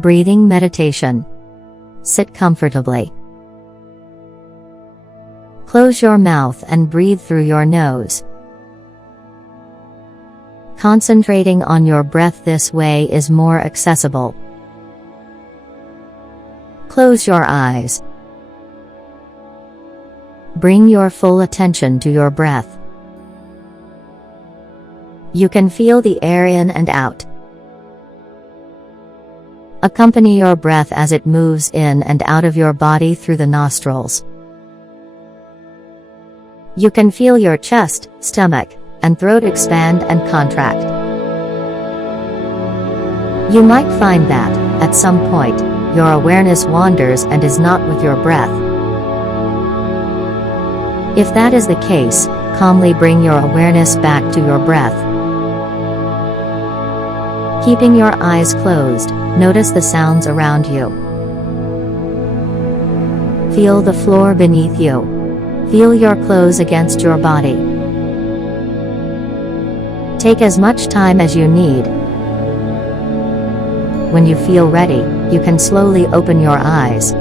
Breathing meditation. Sit comfortably. Close your mouth and breathe through your nose. Concentrating on your breath this way is more accessible. Close your eyes. Bring your full attention to your breath. You can feel the air in and out. Accompany your breath as it moves in and out of your body through the nostrils. You can feel your chest, stomach, and throat expand and contract. You might find that, at some point, your awareness wanders and is not with your breath. If that is the case, calmly bring your awareness back to your breath. Keeping your eyes closed, notice the sounds around you. Feel the floor beneath you. Feel your clothes against your body. Take as much time as you need. When you feel ready, you can slowly open your eyes.